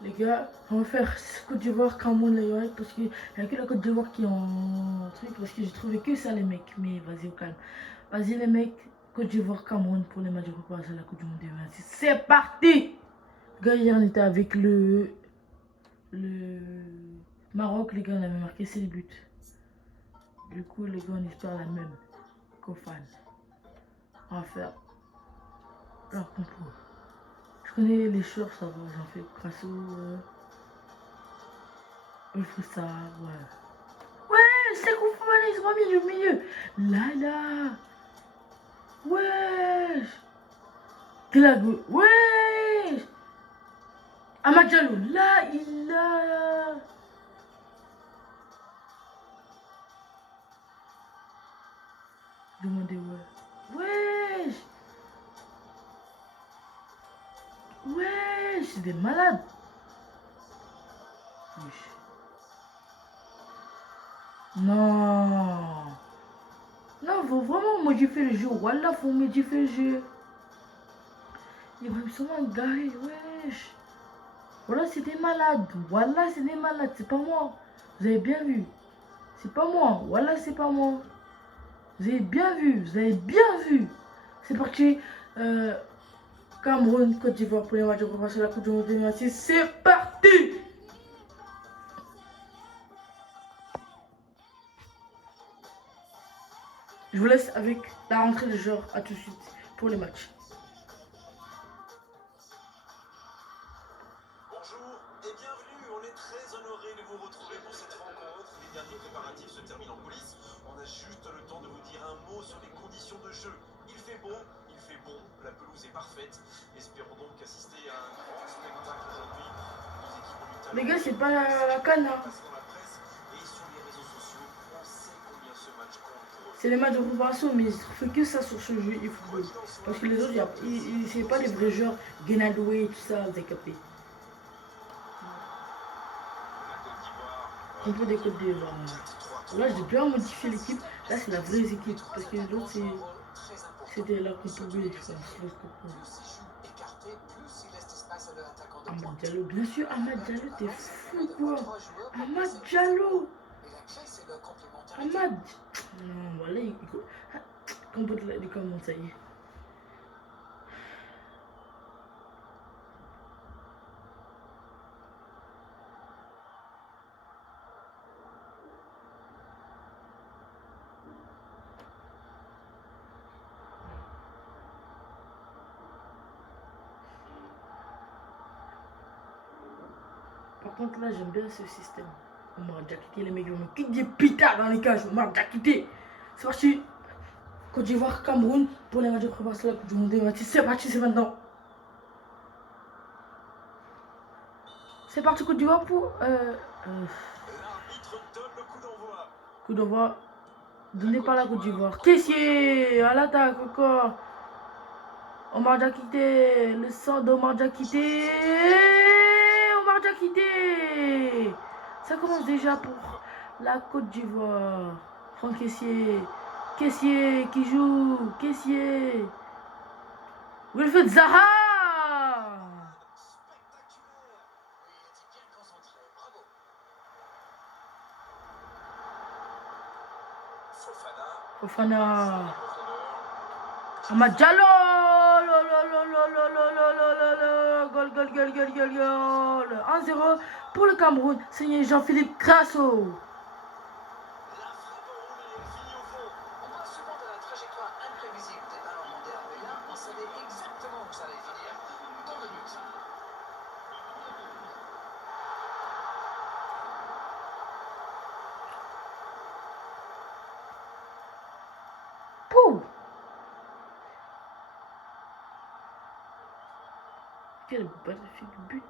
Les gars, on va faire Côte d'Ivoire, Cameroun, les gars, parce qu'il n'y a que la Côte d'Ivoire qui est en truc, parce que j'ai trouvé que ça, les mecs. Mais vas-y, au calme. Vas-y, les mecs, Côte d'Ivoire, Cameroun pour les matchs de préparation à la Coupe du Monde 2026. C'est parti! Les gars, hier, on était avec le Maroc, les gars, on avait marqué 6 buts. Du coup, les gars, on espère la même qu'aux fans. On va faire leur concours. Je connais les shorts, ça va, j'en fais Crasso, ça, ouais. Ouais, c'est Koufouman, ils sont mis au milieu. Là, là. Wesh. Kelago. Wesh. Amadjalo. Là, il a. Demandez, ouais. Wesh. Wesh, c'est des malades. Wesh. Non. Non, faut vraiment modifier le jeu. Voilà, faut modifier le jeu. Il va me seulement garé, wesh. Voilà, c'est des malades. Voilà, c'est des malades. C'est pas moi. Vous avez bien vu. C'est pas moi. Voilà, c'est pas moi. Vous avez bien vu. Vous avez bien vu. C'est parti. Cameroun, Côte d'Ivoire pour les matchs de préparation à la Coupe du Monde 2026. C'est parti. Je vous laisse avec la rentrée des joueurs. À tout de suite pour les matchs. Bonjour et bienvenue, on est très honoré de vous retrouver pour cette rencontre. Les derniers préparatifs se terminent en coulisses. On a juste le temps de vous dire un mot sur les conditions de jeu. Il fait bon, la pelouse est parfaite. Espérons donc assister à un grand spectacle aujourd'hui. Deux équipes ont du talent. Les gars, c'est pas la canne. Hein. Dans la presse et sur les réseaux sociaux, on sait combien ce match compte pour eux. C'est les matchs de préparation, mais je fais que ça sur ce jeu eFootball. Parce que les autres, c'est pas les vrais joueurs. Genadoué, tout ça, vous avez capté. Un peu des Côtes d'Ivoire. Là, j'ai bien modifié l'équipe. Là, c'est la vraie équipe. Parce que les autres, c'était là qu'on pouvait, je pense. Amad Diallo, bien sûr, Amad Diallo, t'es fou quoi. Amad Diallo. Amad. Non, voilà, il compote là, du comment ça y est. Par contre, là, j'aime bien ce système. On m'a déjà quitté, les mecs, ils vont me quitter des pitards dans les cages. On m'a déjà quitté. C'est parti. Côte d'Ivoire, Cameroun, pour les matchs de préparation à la Coupe du Monde 2026. C'est parti, c'est maintenant. C'est parti, Côte d'Ivoire pour. Coup d'envoi. Donné par la Côte d'Ivoire. Caissier à l'attaque encore. Omar Diakité. Le sang d'Omar Diakité. Omar Diakité. Ça commence déjà pour la Côte d'Ivoire. Franck Caissier. Caissier qui joue. Caissier. Wilfried Zaha. Fofana. Amad Diallo. Gol, gol, gol, gol, gol, gol. 1-0 pour le Cameroun. Signé Jean-Philippe Crasso. Pouh. Quel magnifique but.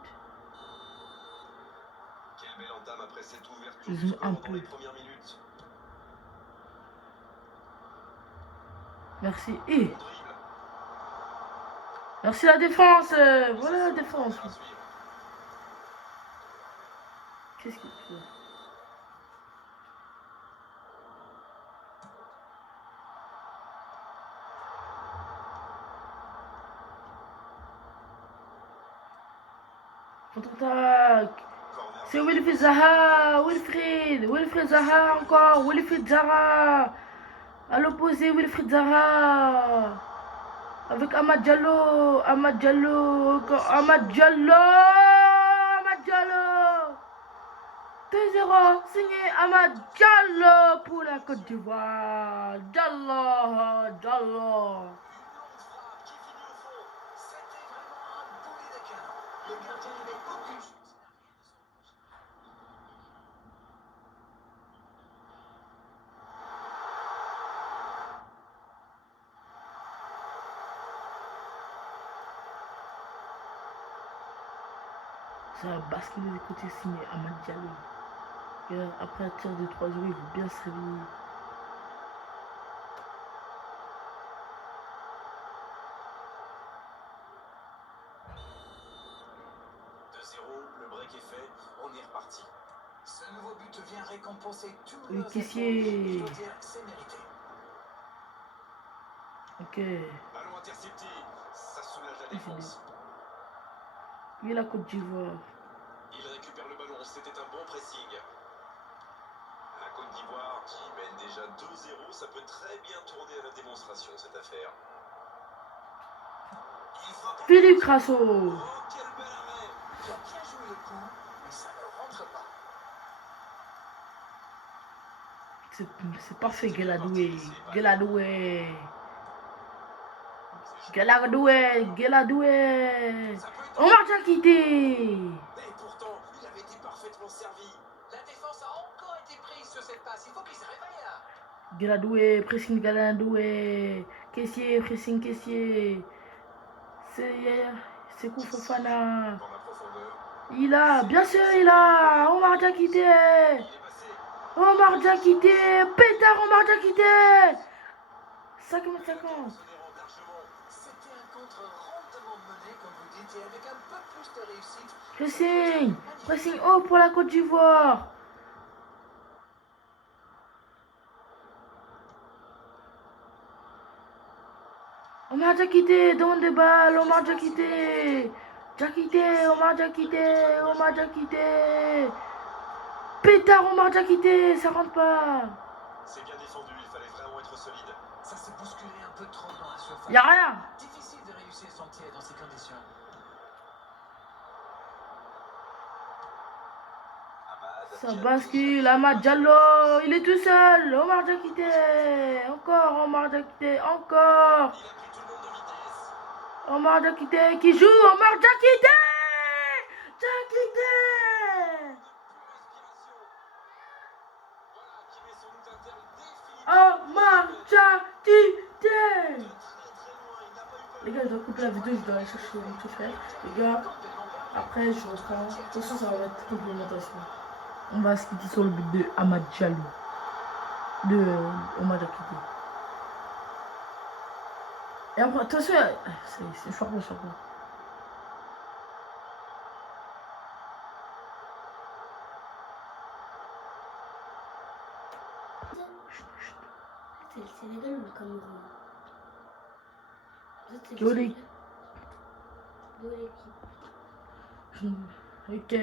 Quelle belle entame après cette ouverture Ils du ont score un dans peu. les premières minutes. Merci. Et merci la défense. Voilà la défense. Qu'est-ce qu'il faut? Contre-attaque. Corner. C'est Wilfried Zaha. Wilfried Zaha encore. Wilfried Zaha. À l'opposé, Wilfried Zaha. Avec Amad Diallo. Amad Diallo. Encore Amad Diallo. Amad Diallo. 2-0. Signé Amad Diallo pour la Côte d'Ivoire. Diallo. Diallo. Une longue frappe qui finit au fond. C'était vraiment un boulet de canon. Le gardien n'avait aucune chance. Ça a basculé du côté signé Amad Diallo. Et après un tir de 3 jours, il faut bien se réveiller. 2-0, le break est fait, on est reparti. Ce nouveau but vient récompenser tous Oui, leurs caissier. efforts. Je dois dire, c'est mérité. Ok. Ballon intercepté, ça soulage la défense. Oui, la Côte d'Ivoire. Il récupère le ballon, c'était un bon pressing. La Côte d'Ivoire qui mène déjà 2-0, ça peut très bien tourner à la démonstration cette affaire. Il frappe. Philippe Crasso. Oh, quel bel arrêt! Il a bien joué le coup, mais ça ne rentre pas. C'est parfait, Guéladoué. Guéladoué. Guéladoué. Guéladoué. Ça peut être. On va déjà quitter. Et pourtant, il avait été parfaitement servi. La défense a encore été prise sur cette passe. Il faut qu'il se réveille là. Guéladoué. Pressing Guéladoué. Caissier. Pressing caissier. C'est Kou Fofana. Dans la profondeur, Il a. Bien sûr, il a. On va déjà quitter. il est passé. Omar Diakité, pétard Omar Diakité. 5 Exonérant 50. largement. C'était un contre rondement mené, comme vous dites, et avec un peu plus de réussite. Pressing. Pressing haut pour la Côte d'Ivoire. Omar Diakité, demande des balles. Omar Diakité. Diakité, Omar Diakité. Omar Diakité. Pétard Omar Diakité, ça rentre pas. C'est bien défendu, il fallait vraiment être solide. Ça s'est bousculé un peu trop dans la surface. Y'a rien. Difficile de réussir son tir dans ces conditions. Ça bascule, Amad Diallo, il est tout seul. Omar Diakité. Encore Omar Diakité, encore. Il a pris tout le monde de vitesse. Omar Diakité qui joue. Omar Diakité. Diakité. Voilà qui met son doute interne définitivement. Omar Diakité. Très loin, il n'a pas eu peur. Les gars, je dois couper la vidéo, je dois aller chercher mon petit frère. Les gars, après je reprends. De toute façon, ça va être complémentation. On va se quitter sur le but de Amad Diallo. De Omar Diakité. Et après, attention, c'est chapeau. C'est le Sénégal ou le Cameroun? Vous êtes Yo, les- Deux l'équipe. Ok.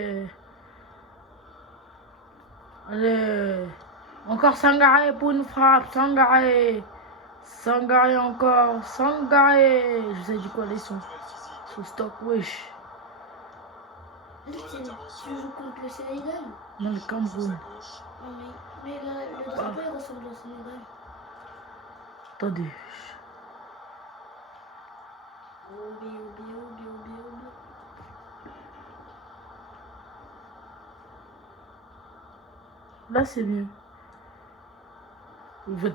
Allez. Encore Sangaré pour une frappe. Sangaré. Sangaré encore. Sangaré. Je vous ai dit quoi, les sons. Duel physique. Sous stock, wesh. Tu joues contre le Sénégal? Non, le Sur Cameroun. sa gauche. Non, mais le drapeau il ressemble au Sénégal. Attendez. Obi. Là, c'est mieux.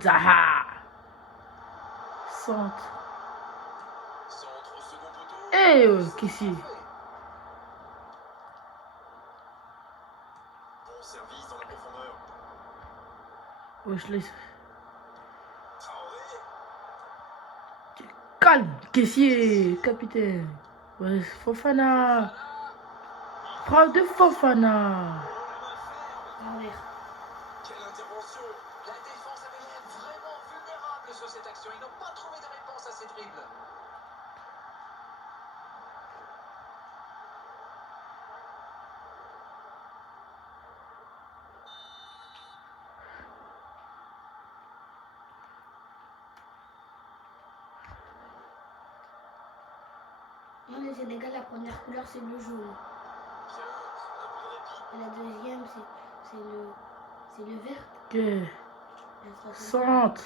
Zaha. Centre. Centre au second poteau. Eh, Kessie. Bon service dans la profondeur. Wesh, laisse. Traoré. Calme, caissier, capitaine. Ouais, Fofana. Frappe de Fofana. Ah ouais. Quelle intervention! La défense avait l'air vraiment vulnérable sur cette action. Ils n'ont pas trouvé de réponse à ces dribbles. Non, le Sénégal, la première couleur, c'est le jaune. Bien, un peu de répit. Et la deuxième, c'est le vert. Ok. La troisième, Centre.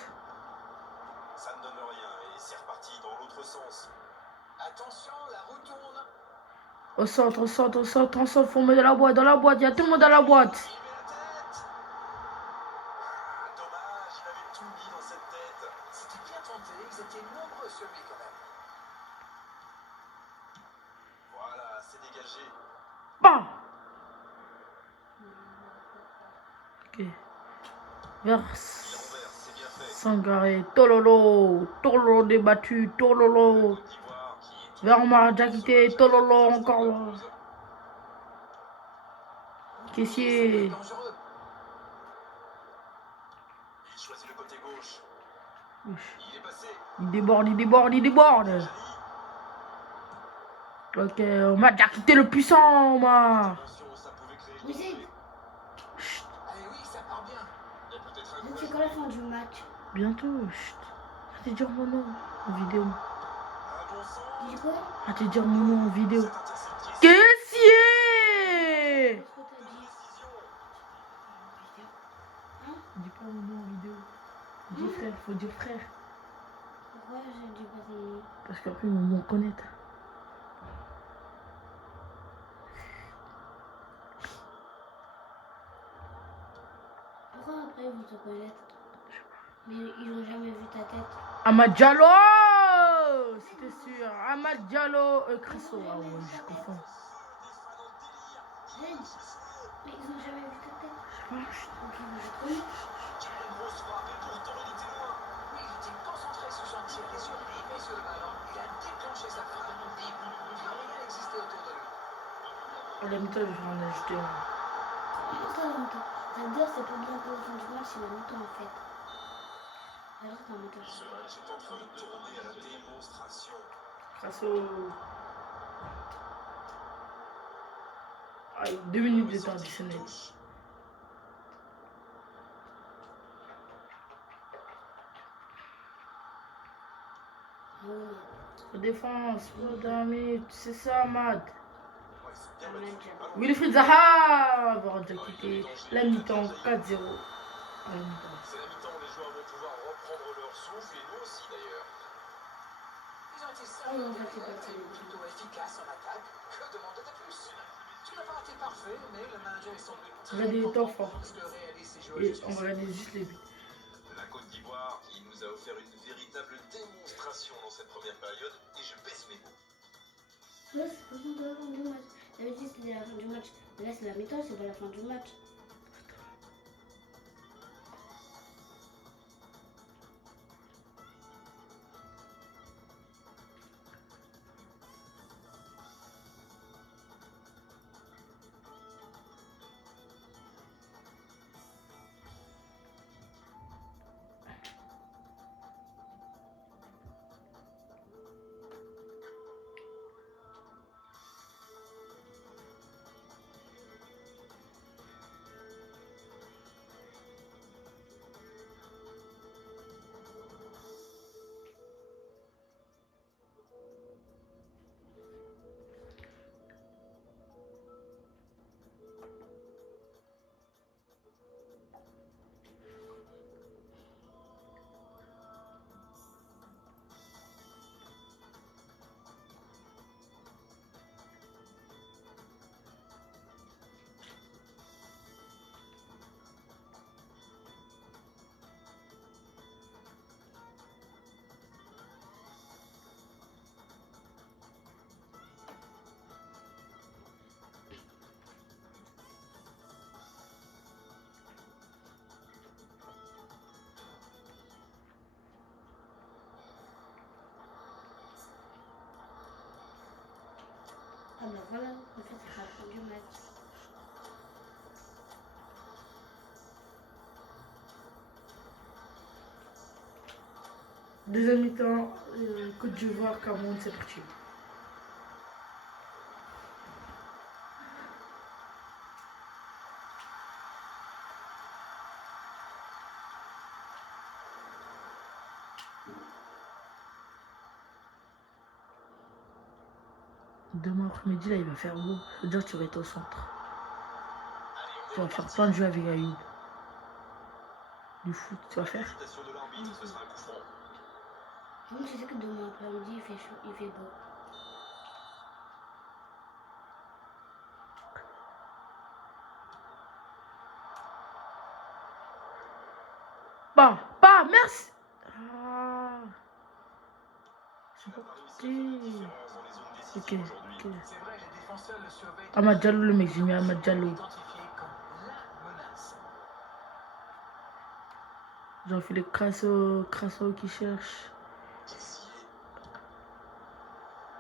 Ça ne donne rien et c'est reparti dans l'autre sens. Attention, la roue tourne. Au centre, au centre, au centre, au centre. Faut mettre dans la boîte, dans la boîte. Il y a tout le monde dans la boîte. Il met la tête. Dommage, il avait tout mis dans cette tête. C'était bien tenté, ils étaient nombreux sur lui quand même. Voilà, c'est dégagé. Bam. Ok. Vers Il renverse, c'est bien fait. Sangaré. Tololo. Tololo débattu. Tololo. Côte d'Ivoire qui Vers Omar Diakité. Tololo encore. Caissier. Dangereux. Il choisit le côté gauche. Il est passé. Il déborde, il déborde, il déborde. Jali. Ok, Omar Diakité le puissant, Omar. Attention, ça pouvait créer le Mais c'est- danger. Allez, oui, ça part bien. Il y a peut-être un Donc, coup à c'est jouer. quand la fin du match. Bientôt. Chut. Arrêtez de dire mon nom en vidéo. Un bon Tu sang. dis quoi? Arrêtez de dire mon nom en vidéo. Cette interception. Caissier. Qu'est-ce que t'as dit? Décision. Hein? Dis pas mon nom en vidéo. Dis frère, faut dire frère. Pourquoi je dis pas ton nom? Parce qu'après, ils vont me reconnaître. Pourquoi après ils vont te connaître? Mais ils ont jamais vu ta tête. Amad Diallo. C'était sûr. Amad Diallo. Crisso. Ah ouais, je confonds. Mais ils ont jamais vu ta tête. Chut. Donc ils vont te connaître. Quelle grosse frappe et pourtant il était loin. Oui, il était concentré sur son tir et surpris sur le ballon. Il a déclenché sa frappe. Rien n'existait autour de lui. À la mi-temps, je vais en ajouter un. Attends. Ça veut dire que c'est pas bien pour la fin du match, c'est la mi-temps en fait. Alors c'est un mi-temps. Ce match est en train de tourner à la démonstration. Crisso. Ah, 2 minutes de temps additionnel. Touche. Défense, Damien, c'est ça, Amad. Ouais, c'est bien battu. Ballon. Wilfried Zaha va déjà quitter la mi-temps 4-0. À la mi-temps. C'est la mi-temps, les joueurs vont pouvoir reprendre leur souffle et nous aussi d'ailleurs. Ils ont été Oh non, simples ça, c'est pas ça. et plutôt efficaces en attaque. Que demander de plus? Tu n'as pas été parfait, mais le manager est sans doute très Regardez les temps content forts. de ce que réalisent ces joueurs Et jusqu'ici. on va regarder juste les buts. La Côte d'Ivoire qui nous a offert une véritable démonstration dans cette première période et je baisse mes mots. Là, c'est pas de la fin du match. D'habitude, c'était la fin du match. Mais là, c'est la mi-temps, c'est pas la fin du match. Ah bah voilà, en fait, c'est la fin du match. Deuxième mi-temps, Côte d'Ivoire, Cameroun, c'est parti. Demain après-midi, là, il va faire beau. C'est-à-dire que tu vas être au centre. Allez, on Tu est vas faire reparti. plein de jeux avec Ayoub. Du foot, tu vas Pas faire. d'hésitation de l'arbitre, ce sera un coup franc. Moi, je sais que demain après-midi, il fait chaud, il fait beau. Pas, merci. Ah. Il n'a pas réussi à faire la Sorti. différence dans les zones décisives Ok, aujourd'hui. ok. C'est vrai, les défenseurs le surveillent. Amad Diallo, le mec, j'ai mis Amad Diallo. Identifié comme la menace. J'en fais les Crasso qui cherche. Kessié.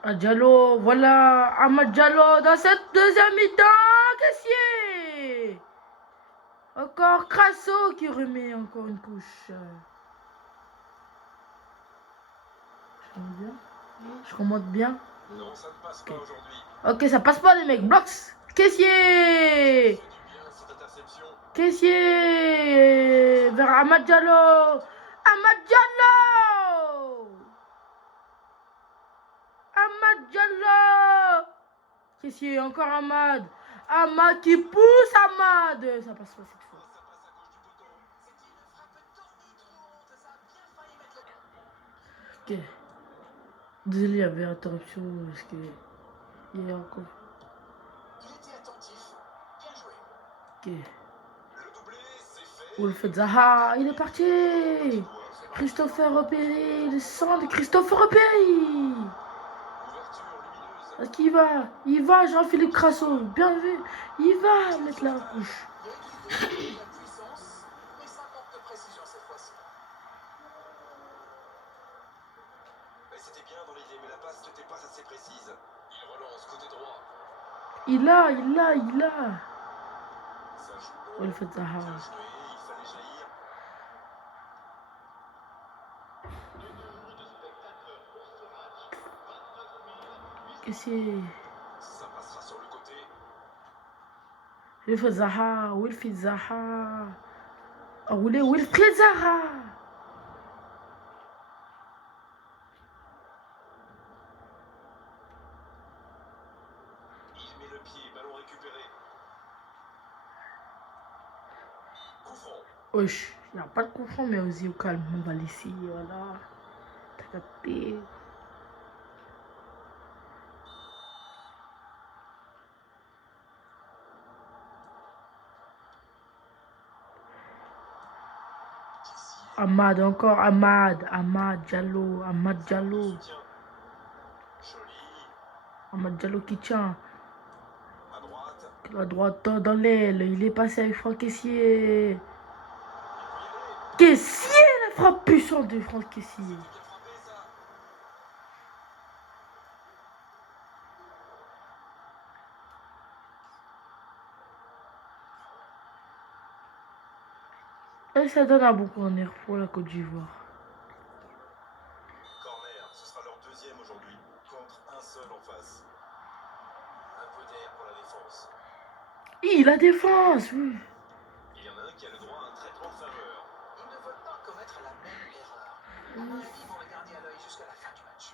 Ah, Diallo, voilà. Amad Diallo dans cette deuxième mi-temps. Caissier. Encore Crasso qui remet encore une couche. Je remonte bien. Je remonte bien. Non, ça ne passe pas aujourd'hui. Ok, ça passe pas les mecs. Blox. Caissier. C'est du bien cette interception. Caissier vers Amad Diallo. Amad Diallo. Amad Diallo. Caissier, encore Amad. Amad qui pousse Amad. Ça passe pas cette fois. Ça passe à gauche du poteau. C'était une frappe tonitruante. Ça a bien failli mettre le... Ok. Désolé, il y avait interruption parce que il y a encore. Il était attentif. Bien joué. Ok. Le doublé, c'est fait. Wolf Zaha, il est parti. Christopher Opéry, le sang de Christopher Opéry. Ouverture lumineuse. Est-ce qu'il va? Il va, Jean-Philippe Crasso. Bien vu. Il va mettre la couche. Il a utilisé la puissance, mais ça manque de précision cette fois-ci. Mais c'était bien dans l'idée, mais la passe n'était pas assez précise. Il relance côté droit. Il a. Ça joue long. Wolf Zaha. Bien joué, il fallait jaillir. Caissier. Ça passera sur le côté. Wolf Zaha. Wilfried Zaha. Roulé Wilfried Zaha. Il met le pied, ballon récupéré. Coup franc. Wesh, il n'y a pas de coup franc, mais aussi au calme. On va laisser, voilà. T'as capté. Kessié. Amad, encore Amad. Amad Diallo. Amad Le Diallo. soutien. Joli. Amad Diallo qui tient. À droite. La droite dans l'aile. Il est passé avec Franck Caissier. Il peut y aller. Caissier, la frappe puissante de Franck Caissier. Bien frappé, ça. Et ça donne un bon corner pour la Côte d'Ivoire. Corner, ce sera leur deuxième aujourd'hui. Contre un seul en face. Un peu d'air pour la défense. La défense, oui. Il y en a un qui a le droit à un traitement de faveur. Ils ne veulent pas commettre la même erreur. À mon avis, ils vont le garder à l'œil jusqu'à la fin du match.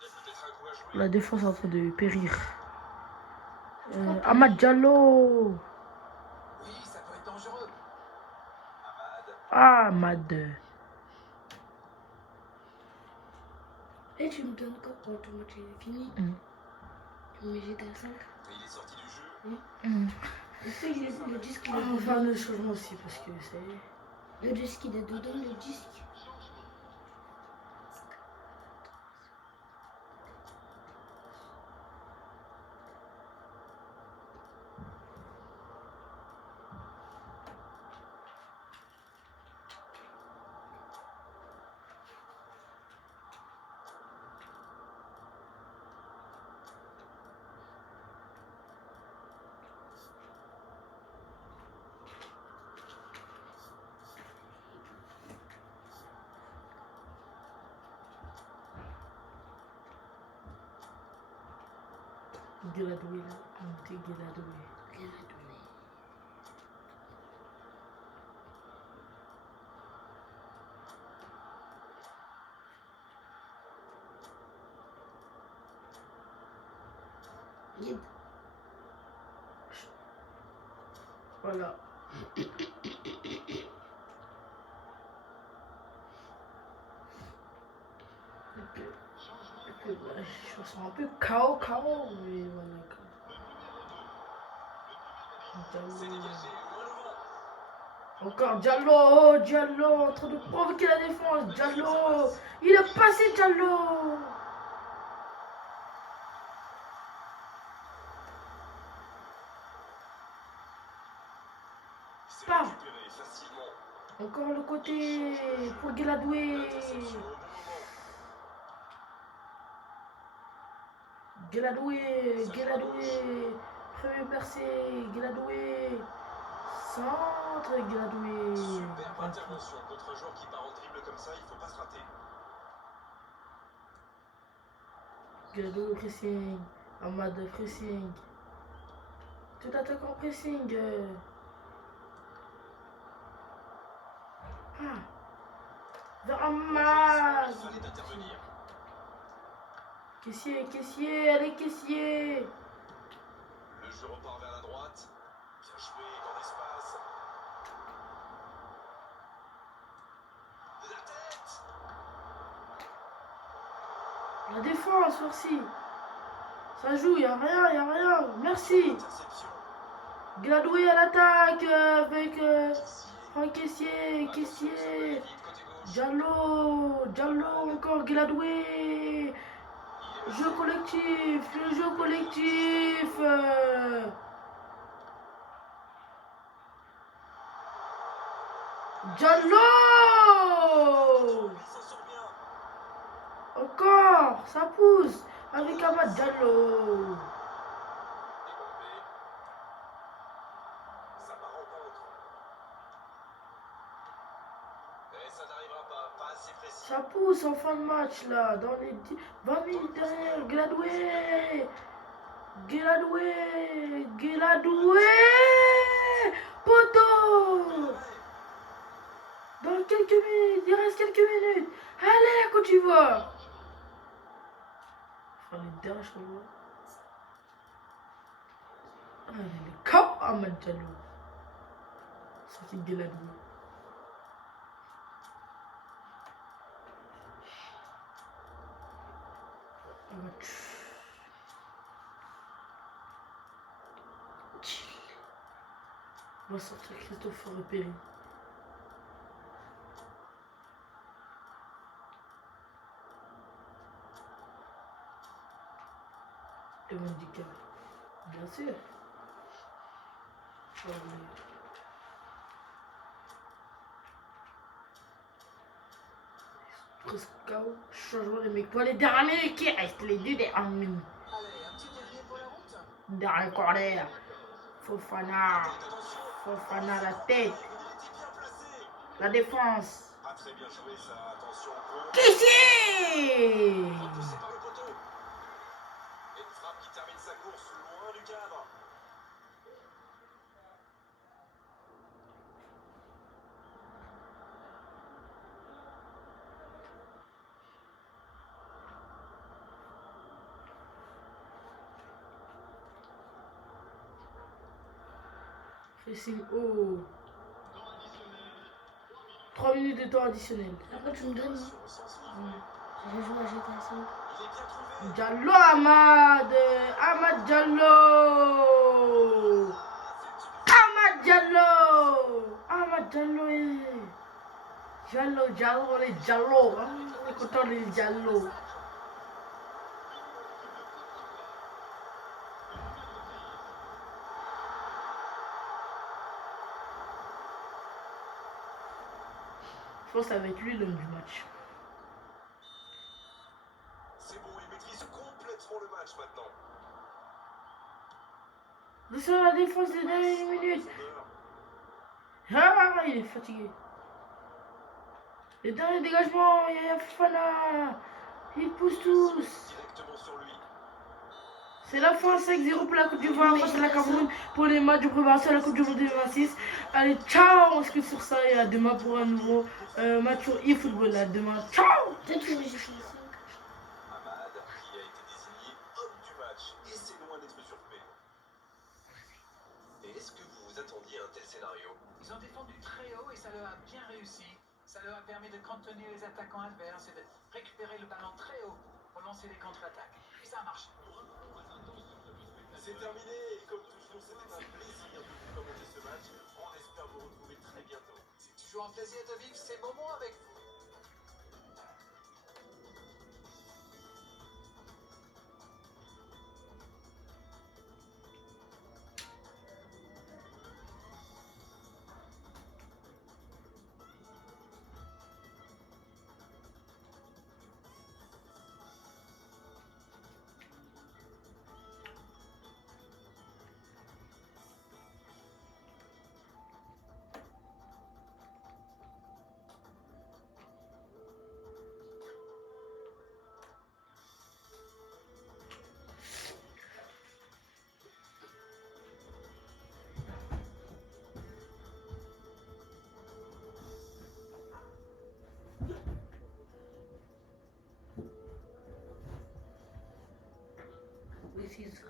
Il y a peut-être un coup à jouer. La défense est en train de périr. Amad Diallo. Oui, ça peut être dangereux. Amad. Amad. Et tu me donnes quoi pour ton match est fini? Tu me mets GTA 5. Mais il est sorti du jeu. Est-ce que le disque il est On va faire dedans? le changement aussi parce que c'est. Le disque il est dedans, le disque. Guéladoué là. On dit Guéladoué. Rien à donner. Guide. Voilà. Et puis, là, je me sens un peu KO, mais voilà. C'est Diallo. dégagé, loin devant. Encore Diallo, oh, Diallo, en train de provoquer la défense. Diallo, il est passé Diallo. C'est Pas. récupéré facilement. Encore le côté pour Guéladoué. L'interception au bon moment. Guéladoué. Premier percé, Guéladoué. Centre, Guéladoué. Superbe intervention contre un joueur qui part en dribble comme ça, il faut pas se rater. Guéladoué pressing. Ahmad pressing. Tout attaquant pressing. Ah. Vers Ahmad. Il fallait intervenir. Caissier, allez caissier. Le jeu repart vers la droite. Bien joué dans l'espace. La tête. La défense, merci. Ça joue, y a rien. Merci. Interception. Guéladoué à l'attaque avec Caissier. Franck Caissier. Attention, ça peut aller vite, côté gauche. Diallo encore Guéladoué. Il est Jeu collectif, le jeu collectif. Diallo. Il s'en sort bien. Encore, ça pousse avec Ahmad Diallo. Débordé. Ça part en contre. Et ça n'arrivera pas assez précis. Ça pousse en fin de match là, dans les 20 minutes derrière. Guéladoué. Poteau. Dans quelques minutes, il reste quelques minutes. Allez la Côte d'Ivoire. Enfin, les derniers, je crois. Allez, les cap Ahmad Diallo. Ça c'est Guéladoué. On va sortir Christopher Perry. Et Mandika. Bien sûr. Oh, oui. Presque KO. Changement de mecs. Pour les dernières minutes qui restent, les deux dernières minutes. Allez, un petit dernier pour la route. Dernier corner. Fofana la tête. Il était bien placé. La défense. Pas très bien joué ça. Attention au gros. Caissier. Repoussé par le poteau. Et une frappe qui termine sa course loin du cadre. Pressing haut. 3 minutes de temps additionnel. Après, tu me donnes. Sur le sens libre. J'ai joué à GTA 5. Il est bien trouvé. Diallo Ahmad Diallo. Ahmad Diallo. Les Diallo. On est content des Diallo. Je pense que ça va être lui l'homme du match. C'est bon, il maîtrise complètement le match maintenant. Sur la défense des dernières minutes. Ah, il est fatigué. Les derniers dégagements, Yaya Fofana. Ils poussent tous. Directement sur lui. C'est la fin, 5-0 pour la Coupe d'Ivoire face à la Cameroun pour les matchs de préparation à la Coupe d'Ivoire 2026. Allez, ciao, on se quitte sur ça et à demain pour un nouveau match sur eFootball. À demain, ciao. Peut-être que j'ai GTA 5. Ahmad, qui a été désigné homme du match. Et c'est loin d'être sur Est-ce que vous vous attendiez à un tel scénario? Ils ont défendu très haut et ça leur a bien réussi. Ça leur a permis de cantonner les attaquants adverses et de récupérer le ballon très haut pour lancer des contre-attaques. Et ça a marché. C'est terminé et comme toujours, c'était un plaisir de vous commenter ce match. On espère vous retrouver très bientôt. C'est toujours un plaisir de vivre ces moments avec vous. Oui, c'est ça,